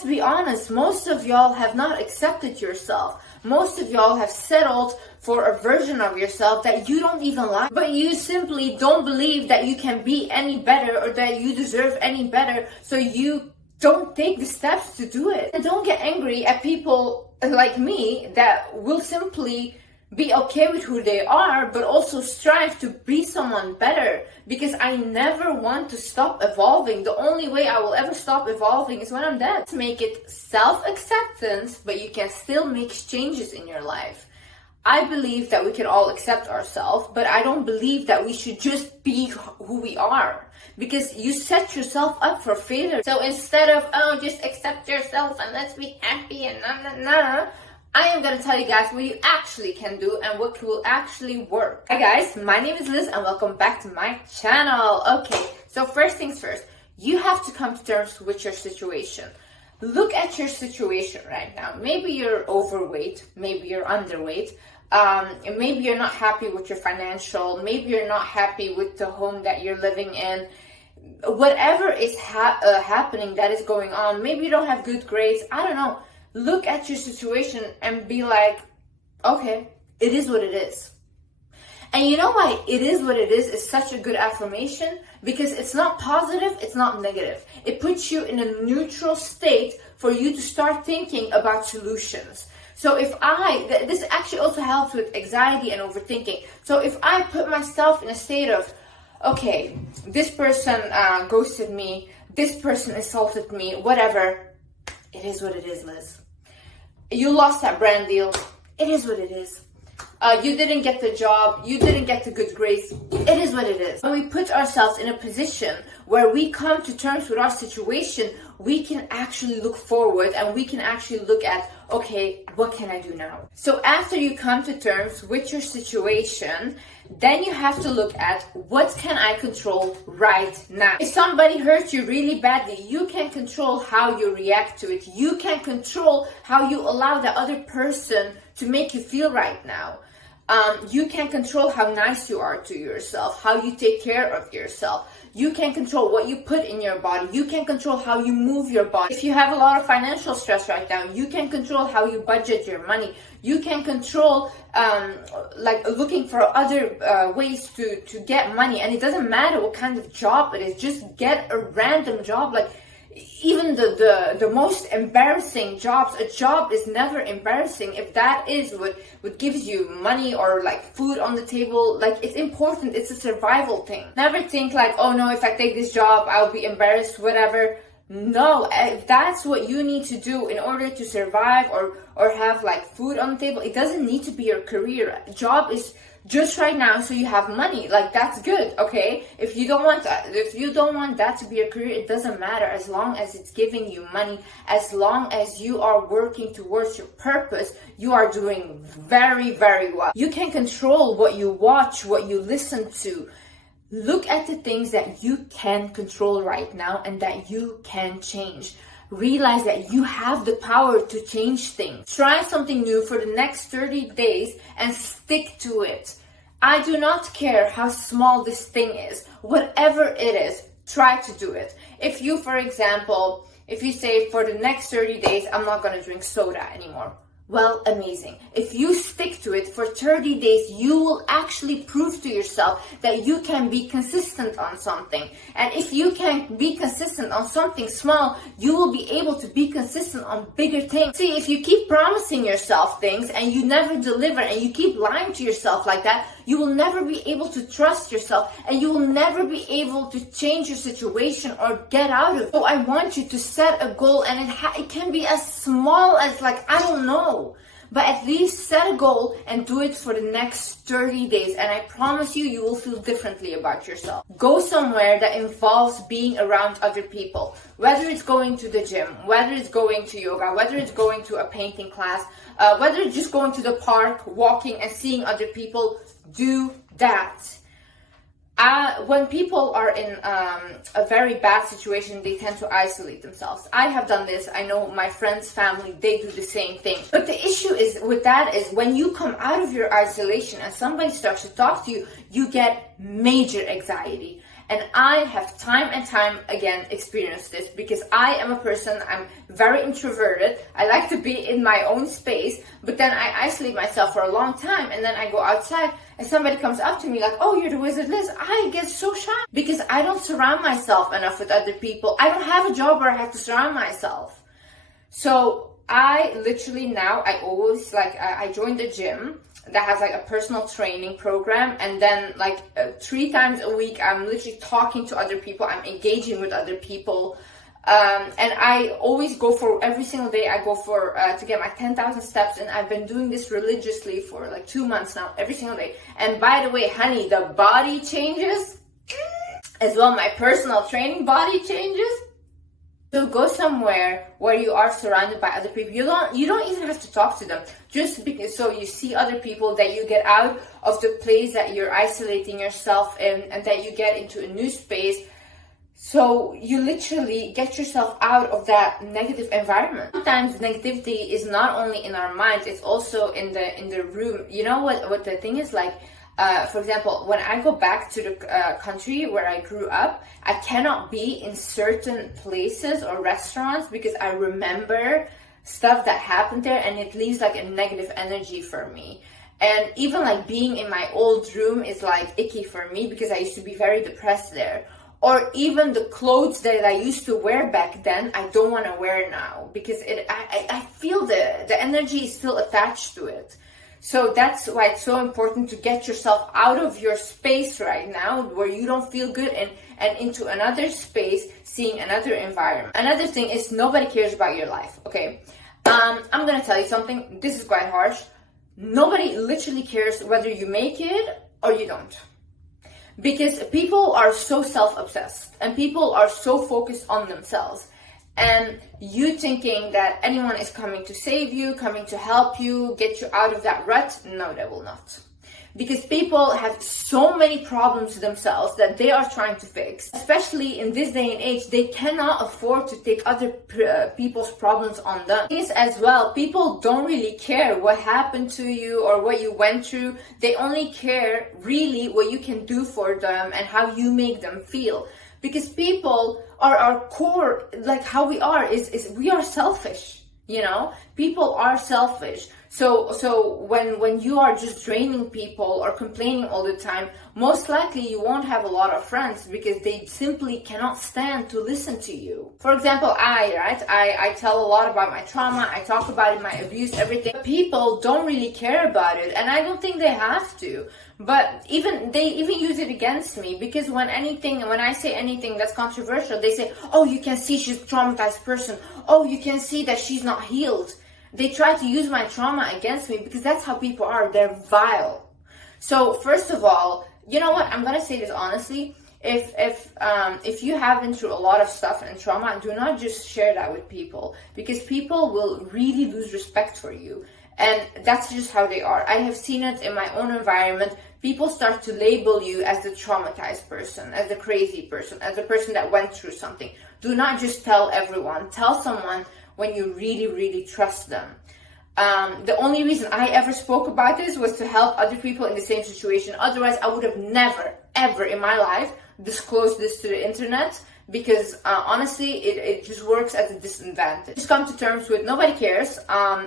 let's be honest, most of y'all have not accepted yourself. Most of y'all have settled for a version of yourself that you don't even like, but you simply don't believe that you can be any better or that you deserve any better, so you don't take the steps to do it. And don't get angry at people like me that will simply be okay with who they are, but also strive to be someone better, because I never want to stop evolving. The only way I will ever stop evolving is when I'm dead. Let's make it self-acceptance, but you can still make changes in your life. I believe that we can all accept ourselves, but I don't believe that we should just be who we are, because you set yourself up for failure. So instead of, oh, just accept yourself and let's be happy and I am going to tell you guys what you actually can do and what will actually work. Hi guys, my name is Liz and welcome back to my channel. Okay, so first things first, you have to come to terms with your situation. Look at your situation right now. Maybe you're overweight, maybe you're underweight, maybe you're not happy with your financial, maybe you're not happy with the home that you're living in. Whatever is happening that is going on, maybe you don't have good grades, I don't know. Look at your situation and be like, okay, it is what it is. And you know why it is what it is such a good affirmation? Because it's not positive, it's not negative. It puts you in a neutral state for you to start thinking about solutions. So if this actually also helps with anxiety and overthinking. So if I put myself in a state of, okay, this person ghosted me, this person insulted me, whatever, it is what it is, Liz. You lost that brand deal. It is what it is. You didn't get the job. You didn't get the good grades. It is what it is. When we put ourselves in a position where we come to terms with our situation, we can actually look forward and we can actually look at, okay, what can I do now? So after you come to terms with your situation, then you have to look at what can I control right now. If somebody hurts you really badly, you can control how you react to it. You can control how you allow the other person to make you feel right now. You can control how nice you are to yourself, how you take care of yourself. You can control what you put in your body. You can control how you move your body. If you have a lot of financial stress right now, you can control how you budget your money. You can control like looking for other ways to get money. And it doesn't matter what kind of job it is. Just get a random job. Like even the most embarrassing jobs, a job is never embarrassing if that is what gives you money or like food on the table. Like it's important, it's a survival thing. Never think like, oh no, if I take this job I'll be embarrassed, whatever. No, if that's what you need to do in order to survive or have like food on the table, it doesn't need to be your career. Job is just right now so you have money. Like that's good, okay? If you don't want that to be your career, it doesn't matter, as long as it's giving you money, as long as you are working towards your purpose, you are doing very, very well. You can control what you watch, what you listen to. Look at the things that you can control right now and that you can change. Realize that you have the power to change things. Try something new for the next 30 days and stick to it. I do not care how small this thing is. Whatever it is, try to do it. If you, for example, if you say for the next 30 days, I'm not going to drink soda anymore. Well, amazing. If you stick to it for 30 days, you will actually prove to yourself that you can be consistent on something. And if you can be consistent on something small, you will be able to be consistent on bigger things. See, if you keep promising yourself things and you never deliver and you keep lying to yourself like that, you will never be able to trust yourself and you will never be able to change your situation or get out of it. So I want you to set a goal, and it can be as small as like, I don't know, but at least set a goal and do it for the next 30 days. And I promise you, you will feel differently about yourself. Go somewhere that involves being around other people, whether it's going to the gym, whether it's going to yoga, whether it's going to a painting class, whether it's just going to the park, walking and seeing other people. Do that. When people are in a very bad situation, they tend to isolate themselves. I have done this. I know my friends, family, they do the same thing. But the issue is with that is when you come out of your isolation and somebody starts to talk to you, you get major anxiety. And I have time and time again experienced this because I am a person, I'm very introverted. I like to be in my own space, but then I isolate myself for a long time, and then I go outside and somebody comes up to me like, oh, you're the Wizardliz. I get so shy because I don't surround myself enough with other people. I don't have a job where I have to surround myself. So I literally now, I always I joined the gym that has like a personal training program, and then like 3 times a week I'm literally talking to other people, I'm engaging with other people, and I always go for, every single day I go for to get my 10,000 steps, and I've been doing this religiously for like 2 months now, every single day. And by the way, honey, the body changes as well, my personal training body changes. So go somewhere where you are surrounded by other people. You don't even have to talk to them. Just because, so you see other people, that you get out of the place that you're isolating yourself in, and that you get into a new space. So you literally get yourself out of that negative environment. Sometimes negativity is not only in our minds, it's also in the room. You know what the thing is, like, for example, when I go back to the country where I grew up, I cannot be in certain places or restaurants because I remember stuff that happened there, and it leaves like a negative energy for me. And even like being in my old room is like icky for me because I used to be very depressed there. Or even the clothes that I used to wear back then, I don't want to wear now because I feel the energy is still attached to it. So that's why it's so important to get yourself out of your space right now where you don't feel good, and into another space, seeing another environment. Another thing is, nobody cares about your life, okay? I'm gonna tell you something, this is quite harsh. Nobody literally cares whether you make it or you don't. Because people are so self-obsessed and people are so focused on themselves. And you thinking that anyone is coming to save you, coming to help you, get you out of that rut, no, they will not. Because people have so many problems themselves that they are trying to fix. Especially in this day and age, they cannot afford to take other people's problems on them. Things as well, people don't really care what happened to you or what you went through. They only care really what you can do for them and how you make them feel. Because people are our core, like how we are, is we are selfish, you know? People are selfish. So when you are just draining people or complaining all the time, most likely you won't have a lot of friends because they simply cannot stand to listen to you. For example, I tell a lot about my trauma, I talk about it, my abuse, everything. People don't really care about it, and I don't think they have to. But they even use it against me, because when I say anything that's controversial, they say, oh, you can see she's a traumatized person. Oh, you can see that she's not healed. They try to use my trauma against me because that's how people are. They're vile. So first of all, you know what? I'm gonna say this honestly. If you have been through a lot of stuff and trauma, do not just share that with people, because people will really lose respect for you. And that's just how they are. I have seen it in my own environment. People start to label you as the traumatized person, as the crazy person, as the person that went through something. Do not just tell everyone. Tell someone when you really, really trust them. The only reason I ever spoke about this was to help other people in the same situation. Otherwise, I would have never, ever in my life disclosed this to the internet, because honestly, it just works as a disadvantage. Just come to terms with nobody cares.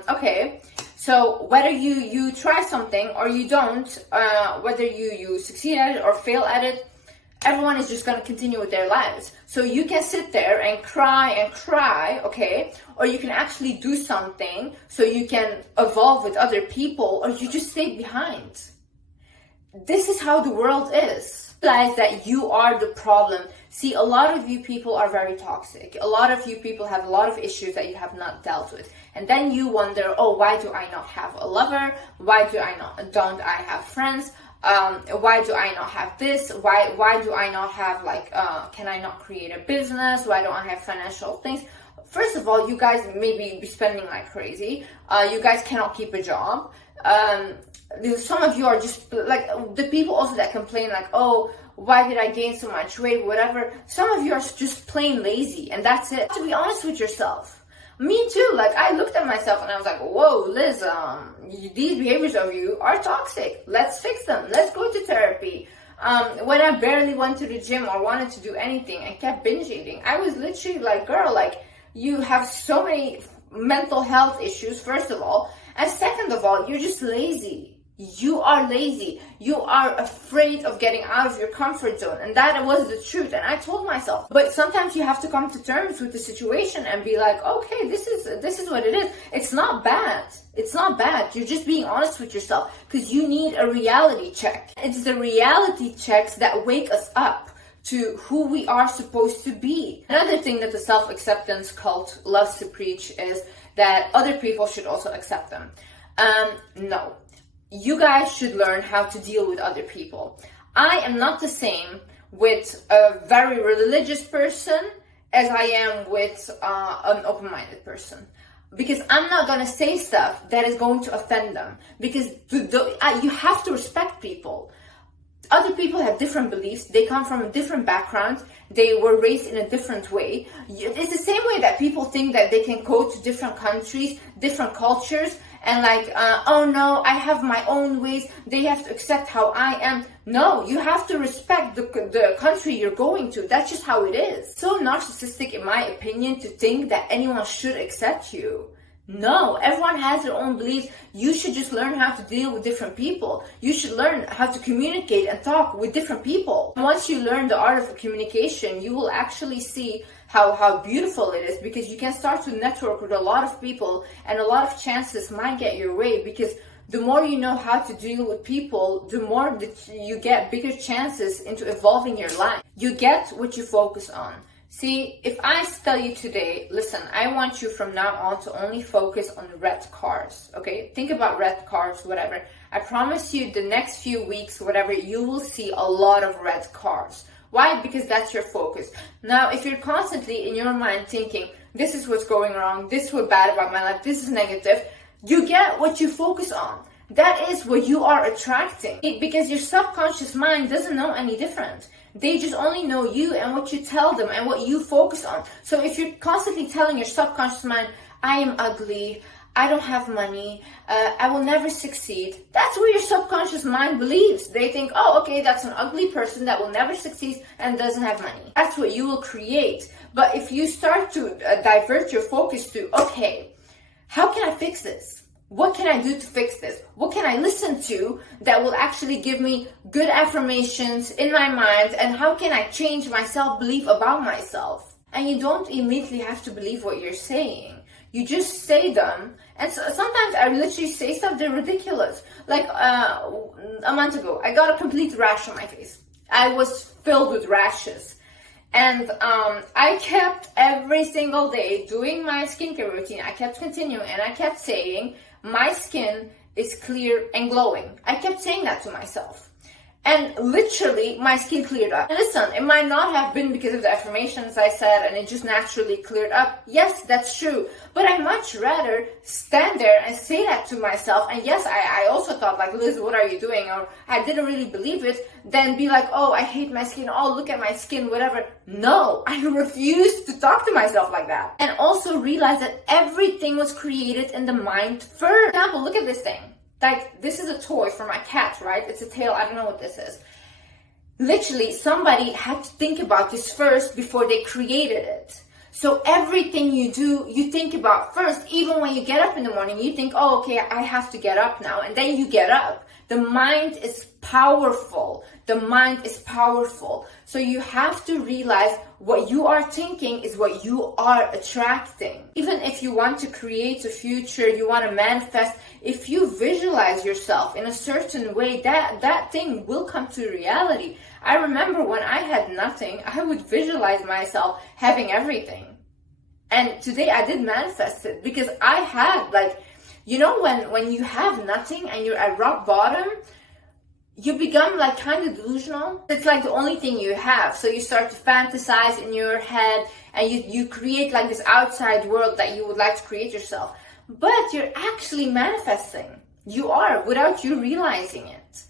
Okay, so whether you try something or you don't, whether you succeed at it or fail at it, everyone is just going to continue with their lives. So you can sit there and cry, okay? Or you can actually do something so you can evolve with other people, or you just stay behind. This is how the world is. Realize that you are the problem. See, a lot of you people are very toxic. A lot of you people have a lot of issues that you have not dealt with. And then you wonder, oh, why do I not have a lover? Why don't I have friends? Why do I not have this? Why do I not have, like, can I not create a business? Why don't I have financial things? First of all, you guys maybe be spending like crazy. You guys cannot keep a job. Some of you are just like the people also that complain like, oh, why did I gain so much weight, whatever. Some of you are just plain lazy, and that's it. To be honest with yourself. Me too. Like, I looked at myself and I was like, whoa, Liz, these behaviors of you are toxic. Let's fix them. Let's go to therapy. When I barely went to the gym or wanted to do anything and kept binge eating, I was literally like, girl, like, you have so many mental health issues, first of all, and second of all, you're just lazy. You are lazy. You are afraid of getting out of your comfort zone. And that was the truth. And I told myself, but sometimes you have to come to terms with the situation and be like, okay, this is what it is. It's not bad. It's not bad. You're just being honest with yourself because you need a reality check. It's the reality checks that wake us up to who we are supposed to be. Another thing that the self-acceptance cult loves to preach is that other people should also accept them. No. You guys should learn how to deal with other people. I am not the same with a very religious person as I am with an open-minded person. Because I'm not going to say stuff that is going to offend them. Because you have to respect people. Other people have different beliefs. They come from a different background. They were raised in a different way. It's the same way that people think that they can go to different countries, different cultures, and like, oh no, I have my own ways. They have to accept how I am. No, you have to respect the country you're going to. That's just how it is. So narcissistic, in my opinion, to think that anyone should accept you. No, everyone has their own beliefs. You should just learn how to deal with different people. You should learn how to communicate and talk with different people. Once you learn the art of communication, you will actually see how beautiful it is, because you can start to network with a lot of people and a lot of chances might get your way, because the more you know how to deal with people, the more that you get bigger chances into evolving your life. You get what you focus on. See, if I tell you today, listen, I want you from now on to only focus on red cars, okay? Think about red cars, whatever. I promise you the next few weeks, whatever, you will see a lot of red cars. Why? Because that's your focus. Now, if you're constantly in your mind thinking, this is what's going wrong, this is what's bad about my life, this is negative, you get what you focus on. That is what you are attracting. Because your subconscious mind doesn't know any different. They just only know you and what you tell them and what you focus on. So if you're constantly telling your subconscious mind, I am ugly, I don't have money, I will never succeed. That's what your subconscious mind believes. They think, oh, okay, that's an ugly person that will never succeed and doesn't have money. That's what you will create. But if you start to divert your focus to, okay, how can I fix this? What can I do to fix this? What can I listen to that will actually give me good affirmations in my mind? And how can I change my self-belief about myself? And you don't immediately have to believe what you're saying. You just say them. And so, sometimes I literally say stuff, they're ridiculous. Like a month ago, I got a complete rash on my face. I was filled with rashes. And I kept every single day doing my skincare routine. I kept continuing and I kept saying, my skin is clear and glowing. I kept saying that to myself. And literally, my skin cleared up. And listen, it might not have been because of the affirmations I said and it just naturally cleared up. Yes, that's true. But I'd much rather stand there and say that to myself. And yes, I also thought like, Liz, what are you doing? Or I didn't really believe it. Then be like, oh, I hate my skin. Oh, look at my skin, whatever. No, I refused to talk to myself like that. And also realize that everything was created in the mind first. For example, look at this thing. Like, this is a toy for my cat, right? It's a tail. I don't know what this is. Literally, somebody had to think about this first before they created it. So everything you do, you think about first. Even when you get up in the morning, you think, oh, okay, I have to get up now. And then you get up. The mind is powerful. The mind is powerful. So you have to realize what you are thinking is what you are attracting. Even if you want to create a future, you want to manifest, if you visualize yourself in a certain way, that thing will come to reality. I remember when I had nothing, I would visualize myself having everything. And today I did manifest it because I had, like, you know, when you have nothing and you're at rock bottom, you become like kind of delusional. It's like the only thing you have. So you start to fantasize in your head and you create like this outside world that you would like to create yourself. But you're actually manifesting. You are, without you realizing it.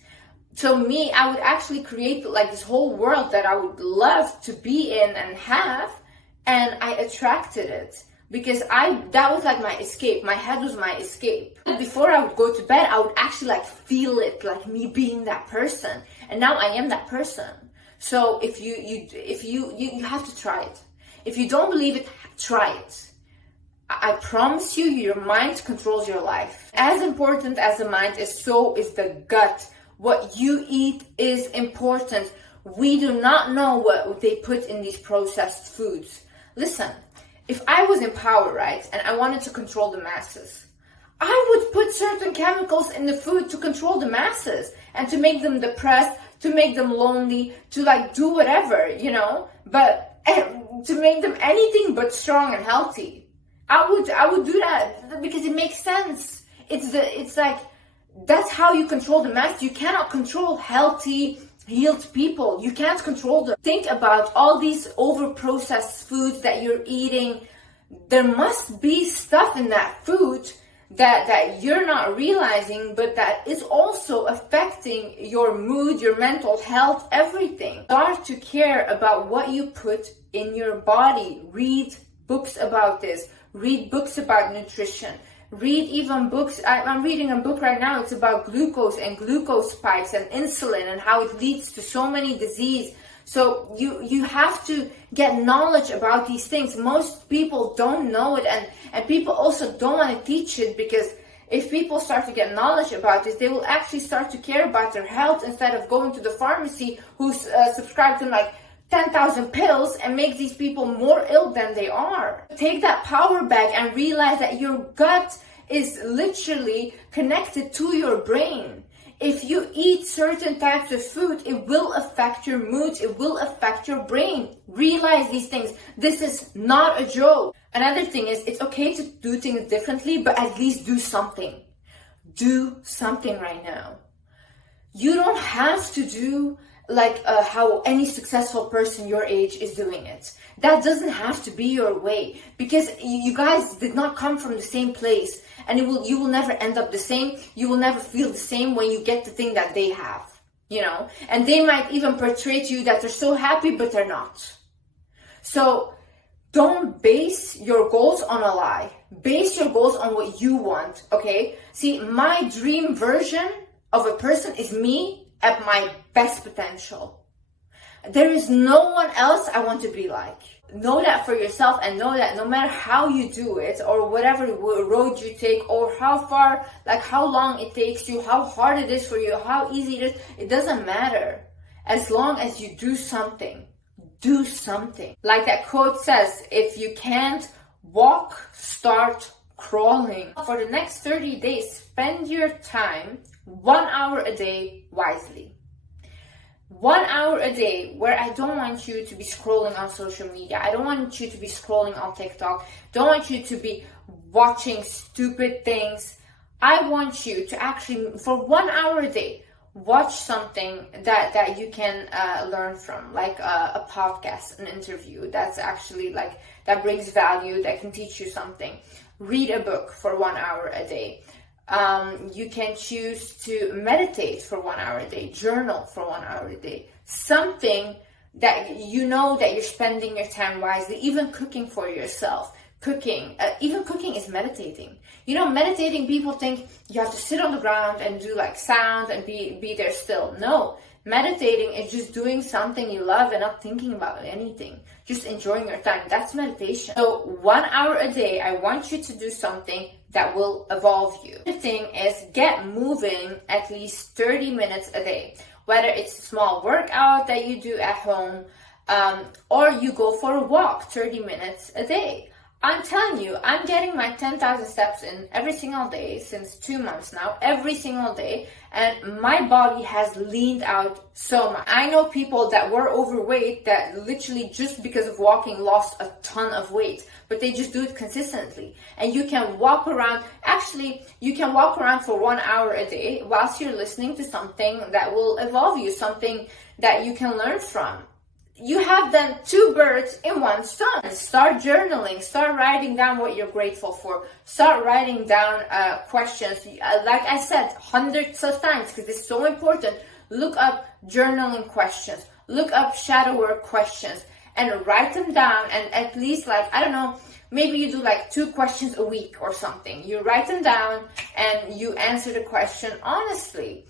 So me, I would actually create like this whole world that I would love to be in and have. And I attracted it. Because that was like my escape. My head was my escape. Before I would go to bed, I would actually like feel it, like me being that person. And now I am that person. So if you have to try it. If you don't believe it, try it. I promise you, your mind controls your life. As important as the mind is, so is the gut. What you eat is important. We do not know what they put in these processed foods. Listen, if I was in power, right, and I wanted to control the masses, I would put certain chemicals in the food to control the masses and to make them depressed, to make them lonely, to like do whatever, you know, but to make them anything but strong and healthy. I would do that because it makes sense. It's like, that's how you control the mass. You cannot control healthy, healed people. You can't control them. Think about all these over-processed foods that you're eating. There must be stuff in that food that you're not realizing, but that is also affecting your mood, your mental health, everything. Start to care about what you put in your body. Read books about this. Read books about nutrition. Read even books. I'm reading a book right now. It's about glucose and glucose spikes and insulin and how it leads to so many diseases. So you have to get knowledge about these things. Most people don't know it, and people also don't want to teach it, because if people start to get knowledge about this, they will actually start to care about their health instead of going to the pharmacy who's subscribed to like 10,000 pills and make these people more ill than they are. Take that power back and realize that your gut is literally connected to your brain. If you eat certain types of food, it will affect your mood, it will affect your brain. Realize these things. This is not a joke. Another thing is, it's okay to do things differently, but at least do something. Do something right now. You don't have to do like how any successful person your age is doing it. That doesn't have to be your way, because you guys did not come from the same place, and you will never end up the same. You will never feel the same when you get the thing that they have, you know, and they might even portray to you that they're so happy, but they're not. So don't base your goals on a lie. Base your goals on what you want, okay? See, my dream version of a person is me at my best potential. There is no one else I want to be like. Know that for yourself, and know that no matter how you do it, or whatever road you take, or how far, like how long it takes you, how hard it is for you, how easy it is, it doesn't matter. As long as you do something, do something. Like that quote says, if you can't walk, start crawling. For the next 30 days, spend your time 1 hour a day wisely. 1 hour a day where I don't want you to be scrolling on social media. I don't want you to be scrolling on TikTok. Don't want you to be watching stupid things. I want you to actually, for 1 hour a day, watch something that you can learn from, like a podcast, an interview that's actually like, that brings value, that can teach you something. Read a book for 1 hour a day. You can choose to meditate for 1 hour a day, journal for 1 hour a day, something that you know that you're spending your time wisely. Even cooking for yourself, even cooking is meditating. You know, meditating, people think you have to sit on the ground and do like sound and be there still. No, meditating is just doing something you love and not thinking about anything, just enjoying your time. That's meditation. So 1 hour a day, I want you to do something that will evolve you. The thing is, get moving at least 30 minutes a day. Whether it's a small workout that you do at home, or you go for a walk 30 minutes a day. I'm telling you, I'm getting my 10,000 steps in every single day since 2 months now, every single day, and my body has leaned out so much. I know people that were overweight that literally just because of walking lost a ton of weight, but they just do it consistently. And you can walk around, actually, you can walk around for 1 hour a day whilst you're listening to something that will evolve you, something that you can learn from. You have then 2 birds in 1 stone. Start journaling, start writing down what you're grateful for, start writing down questions. Like I said hundreds of times, because it's so important, look up journaling questions, look up shadow work questions, and write them down. And at least, like, I don't know, maybe you do like 2 questions a week or something. You write them down and you answer the question honestly.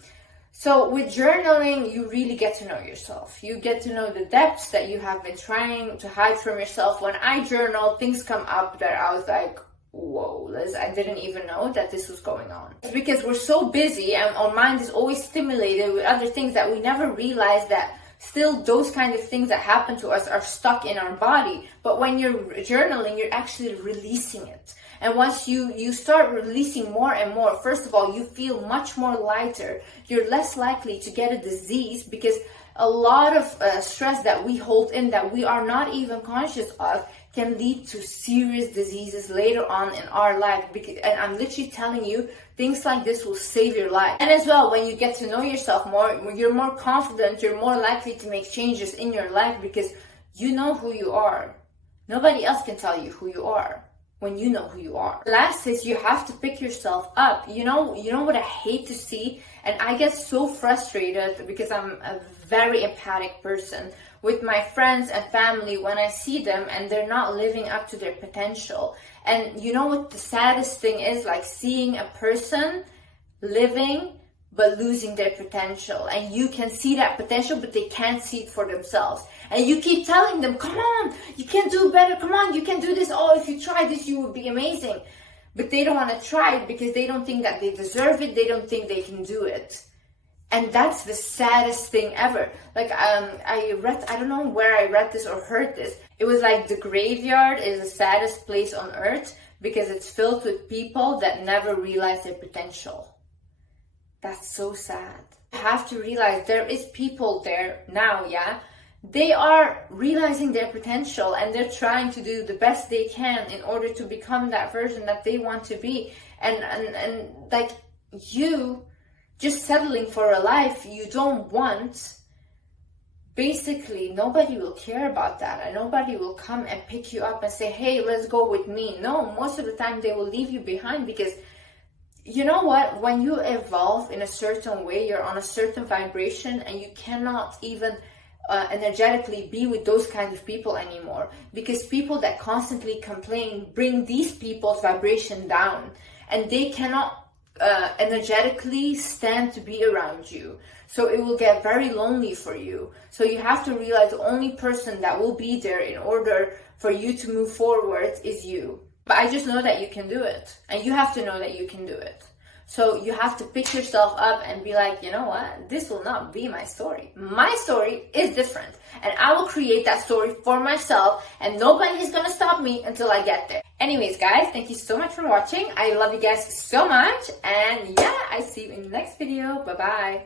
So with journaling, you really get to know yourself. You get to know the depths that you have been trying to hide from yourself. When I journal, things come up that I was like, whoa, Liz, I didn't even know that this was going on. It's because we're so busy and our mind is always stimulated with other things that we never realize that still those kind of things that happen to us are stuck in our body. But when you're journaling, you're actually releasing it. And once you start releasing more and more, first of all, you feel much more lighter. You're less likely to get a disease because a lot of stress that we hold in that we are not even conscious of can lead to serious diseases later on in our life. And I'm literally telling you, things like this will save your life. And as well, when you get to know yourself more, you're more confident, you're more likely to make changes in your life because you know who you are. Nobody else can tell you who you are when you know who you are. Last is you have to pick yourself up. You know what I hate to see? And I get so frustrated because I'm a very empathic person with my friends and family when I see them and they're not living up to their potential. And you know what the saddest thing is? Like seeing a person living but losing their potential. And you can see that potential, but they can't see it for themselves. And you keep telling them, come on, you can do better. Come on, you can do this. Oh, if you try this, you would be amazing. But they don't want to try it because they don't think that they deserve it. They don't think they can do it. And that's the saddest thing ever. Like, I don't know where I read this or heard this. It was like the graveyard is the saddest place on earth because it's filled with people that never realize their potential. That's so sad. You have to realize there is people there now, yeah? They are realizing their potential and they're trying to do the best they can in order to become that version that they want to be. And like you just settling for a life you don't want, basically nobody will care about that and nobody will come and pick you up and say, hey, let's go with me. No, most of the time they will leave you behind because you know what? When you evolve in a certain way, you're on a certain vibration and you cannot even energetically be with those kind of people anymore because people that constantly complain bring these people's vibration down and they cannot energetically stand to be around you. So it will get very lonely for you. So you have to realize the only person that will be there in order for you to move forward is you. But I just know that you can do it. And you have to know that you can do it. So you have to pick yourself up and be like, you know what? This will not be my story. My story is different. And I will create that story for myself. And nobody is going to stop me until I get there. Anyways, guys, thank you so much for watching. I love you guys so much. And yeah, I see you in the next video. Bye-bye.